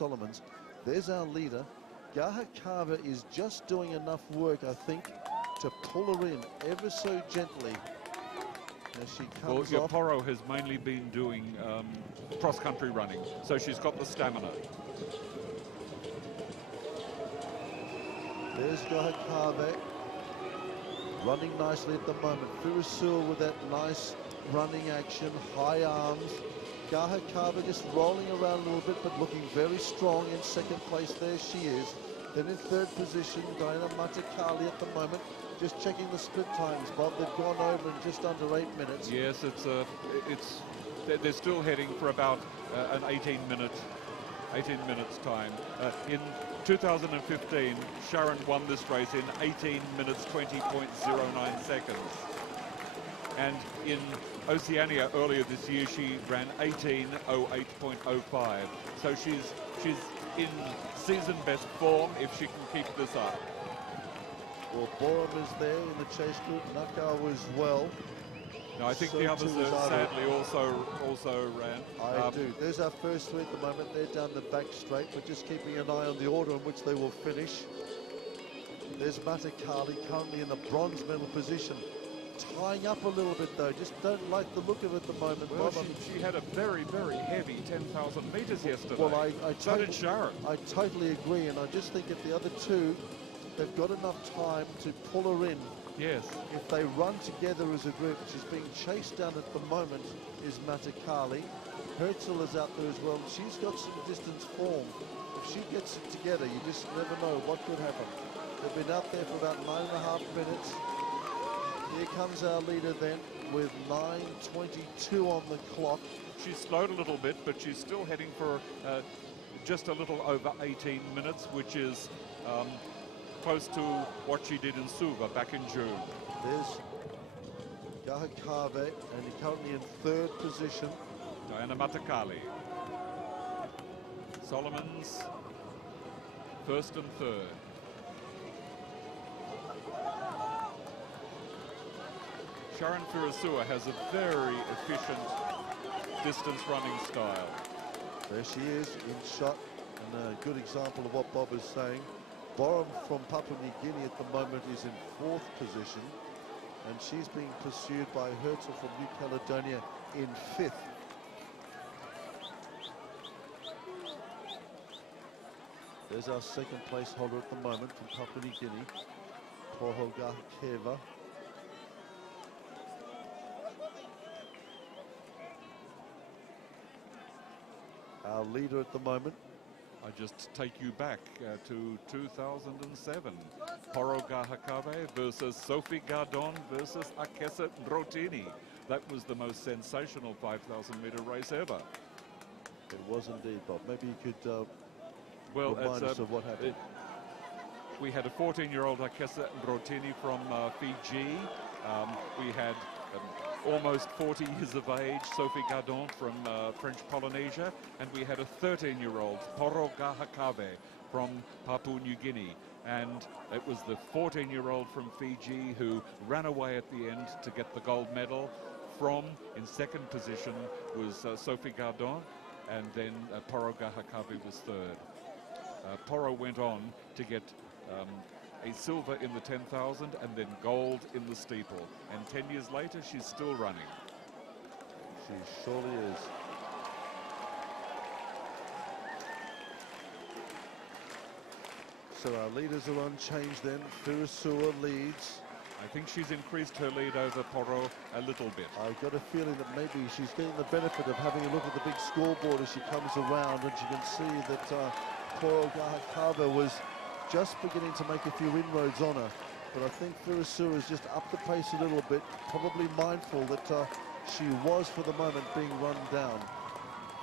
Solomons. There's our leader. Gaha Carver is just doing enough work, I think, to pull her in ever so gently as she comes off. Poro has mainly been doing cross-country running, so she's got the stamina. There's Gaha Carver running nicely at the moment. Firasul with that nice running action, high arms. Gaha Carver just rolling around a little bit, but looking very strong in second place. There she is. Then in third position, Diana Matakali at the moment. Just checking the split times, Bob. They've gone over in just under 8 minutes. Yes, they're still heading for about an 18 minutes time. In 2015, Sharon won this race in 18 minutes 20.09 seconds. And in Oceania earlier this year, she ran 18:08.05. So she's in season best form if she can keep this up. Well, Borum is there in the chase group, Nakao as well. No, I think the others sadly also ran. I do. There's our first three at the moment. They're down the back straight. We're just keeping an eye on the order in which they will finish. There's Matakali currently in the bronze medal position. Tying up a little bit though, just don't like the look of it at the moment. Well, she had a very, very heavy 10,000 metres yesterday. Well, so did Sharon. I totally agree, and I just think if the other two, they've got enough time to pull her in. Yes. If they run together as a group, she's being chased down at the moment is Matakali. Herzl is out there as well. She's got some distance form. If she gets it together, you just never know what could happen. They've been out there for about 9.5 minutes. Here comes our leader then with 9:22 on the clock. She's slowed a little bit, but she's still heading for just a little over 18 minutes, which is close to what she did in Suva back in June. There's Gaha Carve, and he's currently in third position. Diana Matakali. Solomons, first and third. Sharon Firasul has a very efficient distance running style. There she is in shot, and a good example of what Bob is saying. Borum from Papua New Guinea at the moment is in fourth position, and she's being pursued by Herzl from New Caledonia in fifth. There's our second place holder at the moment from Papua New Guinea, Poho Gahakeva. Our leader at the moment. I just take you back to 2007. Poro Gahakave versus Sophie Gardon versus Akessa Rotini. That was the most sensational 5,000 metre race ever. It was indeed, Bob. Maybe you could remind us of what happened. We had a 14-year-old Akessa Rotini from Fiji. We had almost 40 years of age, Sophie Gardon from French Polynesia, and we had a 13-year-old, Poro Gahakave from Papua New Guinea. And it was the 14-year-old from Fiji who ran away at the end to get the gold medal. In second position was Sophie Gardon, and then Poro Gahakave was third. Poro went on to get a silver in the 10,000 and then gold in the steeple. And 10 years later, she's still running. She surely is. So our leaders are unchanged then. Firasul leads. I think she's increased her lead over Poro a little bit. I've got a feeling that maybe she's getting the benefit of having a look at the big scoreboard as she comes around, and she can see that Poro Gahakava was just beginning to make a few inroads on her. But I think Firasul has just upped the pace a little bit, probably mindful that she was, for the moment, being run down.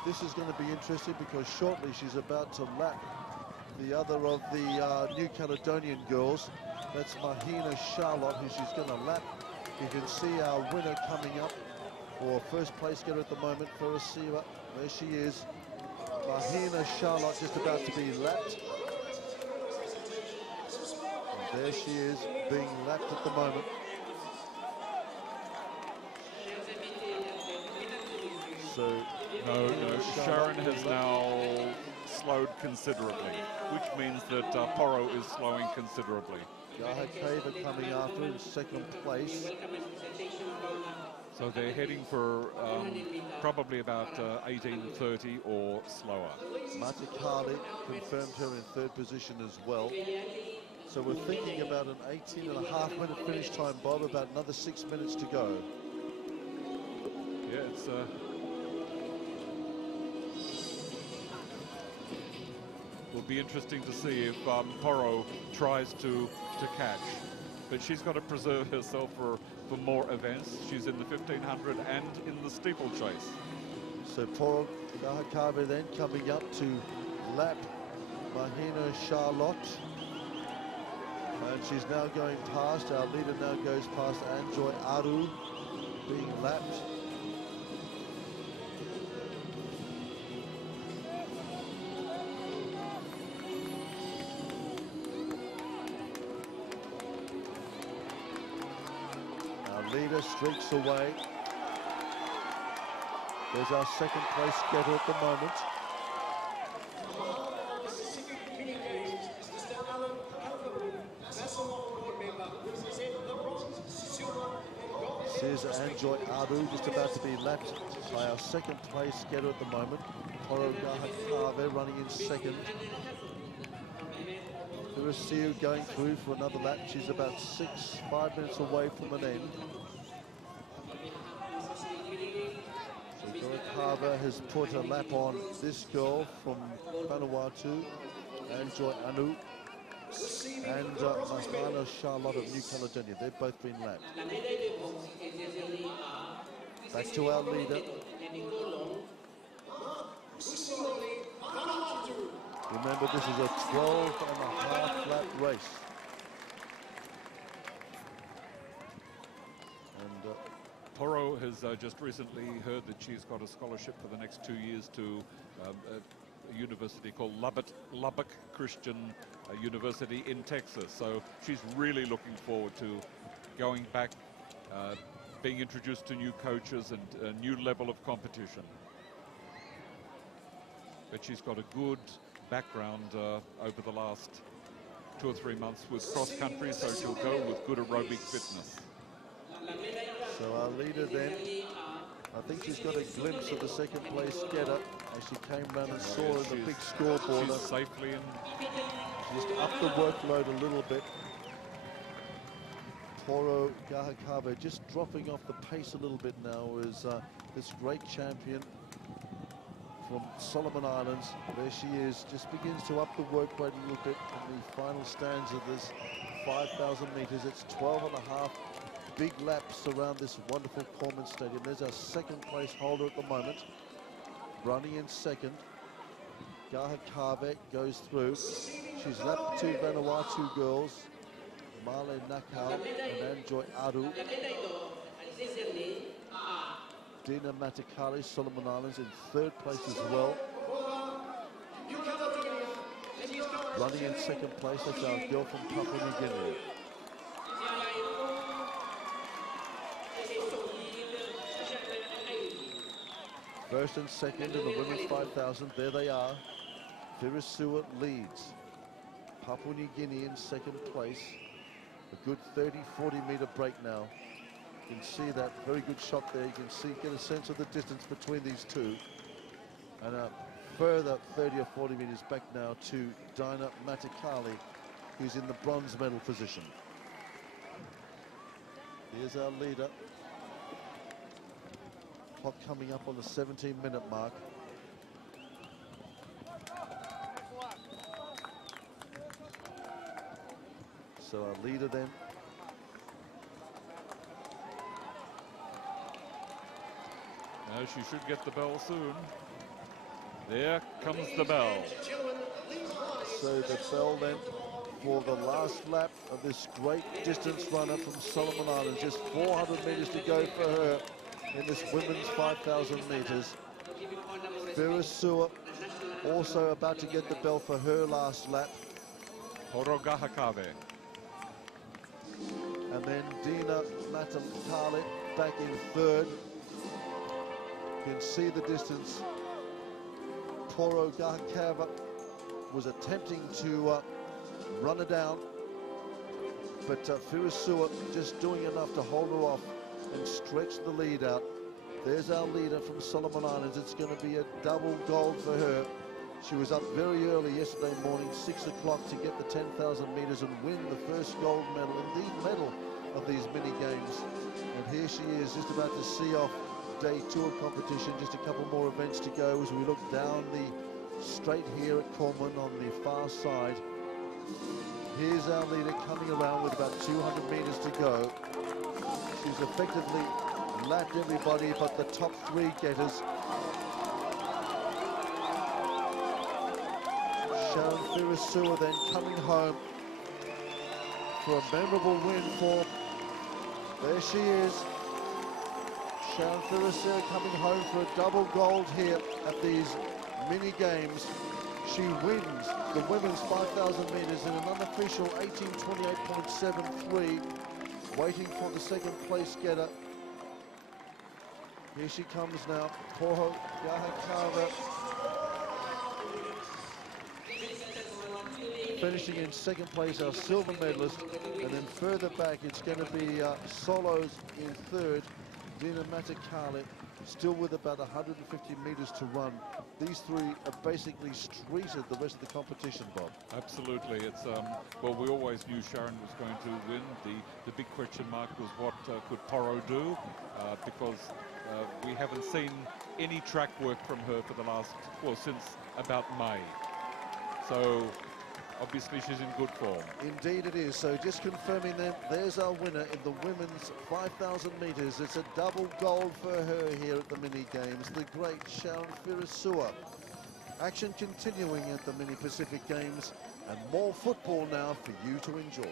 This is going to be interesting because shortly she's about to lap the other of the New Caledonian girls. That's Mahina Charlotte, who she's going to lap. You can see our winner coming up, or first place getter at the moment, Firasul. There she is. Mahina Charlotte just about to be lapped. There she is, being lapped at the moment. So, no, Sharon has now slowed considerably, which means that Poro is slowing considerably. Gahakava coming after in second place. So they're heading for probably about 18:30 or slower. Matikali confirmed her in third position as well. So we're thinking about an 18.5-minute finish time, Bob, about another 6 minutes to go. Yeah, it's will be interesting to see if Poro tries to catch. But she's got to preserve herself for more events. She's in the 1500 and in the steeplechase. So Poro Gahakava then coming up to lap Mahina Charlotte. And she's now going past, our leader now goes past Anjoy Aru, being lapped. Leader streaks away. There's our second place getter at the moment. Here's Anjoy Aru just about to be lapped by our second place getter at the moment. Poro Gahakava running in second. Urasiu going through for another lap. She's about 5 minutes away from an end. Gahakava has put a lap on this girl from Vanuatu, Anjoy Anu, and Mahana Charlotte of New Caledonia. They've both been lapped. Back to our leader. Remember, this is a 12.5 lap race. And Poro has just recently heard that she's got a scholarship for the next 2 years to a university called Lubbock Christian University in Texas. So she's really looking forward to going back, being introduced to new coaches and a new level of competition. But she's got a good background over the last 2 or 3 months with cross country, so she'll go with good aerobic fitness. So our leader then, I think she's got a glimpse of the second place getter as she came round and saw her in the big scoreboard. She's safely in. Just up the workload a little bit. Poro Gahakava just dropping off the pace a little bit now as this great champion from Solomon Islands. There she is, just begins to up the work rate a little bit in the final stands of this 5,000 meters. It's 12.5 big laps around this wonderful Corman Stadium. There's our second place holder at the moment, running in second. Gahakava goes through. She's lapped the two Vanuatu girls, Male Nakau and Anjoy Aru. Dina Matikali, Solomon Islands, in third place as well. Running in second place, that's our girl from Papua New Guinea. First and second in the women's 5,000, there they are. Virasua leads. Papua New Guinea in second place. A good 30-40 meter break now. You can see that very good shot there. You can see, get a sense of the distance between these two. And a further 30 or 40 meters back now to Dina Matikali, who's in the bronze medal position. Here's our leader. Clock coming up on the 17-minute mark. So our leader then. Now she should get the bell soon. There comes the bell. So the bell then for the last lap of this great distance runner from Solomon Islands. Just 400 meters to go for her in this women's 5,000 meters. Virasua also about to get the bell for her last lap. Poro Gahakava. And then Dina Matikali back in third. You can see the distance. Poro Gahakava was attempting to run her down, but Firisua just doing enough to hold her off and stretch the lead out. There's our leader from Solomon Islands. It's going to be a double gold for her. She was up very early yesterday morning, 6 o'clock, to get the 10,000 meters and win the first gold medal, and the medal of these mini games. And here she is, just about to see off day 2 of competition. Just a couple more events to go as we look down the straight here at Corman on the far side. Here's our leader coming around with about 200 meters to go. She's effectively lapped everybody but the top 3 getters. Sharon Firisua then coming home for a memorable win for, there she is, Sharon Firisua coming home for a double gold here at these mini games. She wins the women's 5,000 meters in an unofficial 18:28.73, waiting for the second place getter. Here she comes now, Poho Gahakava, finishing in second place, our silver medalist. And then further back, it's going to be solos in third, Dina Matakali, still with about 150 meters to run. These 3 are basically streeted the rest of the competition, Bob. Absolutely. It's well, we always knew Sharon was going to win. The big question mark was what could Poro do, because we haven't seen any track work from her for the last, well, since about May. So obviously she's in good form. Indeed it is. So just confirming them, there's our winner in the women's 5,000 meters. It's a double gold for her here at the mini games, the great Sharon Firisua. Action continuing at the mini Pacific Games, and more football now for you to enjoy.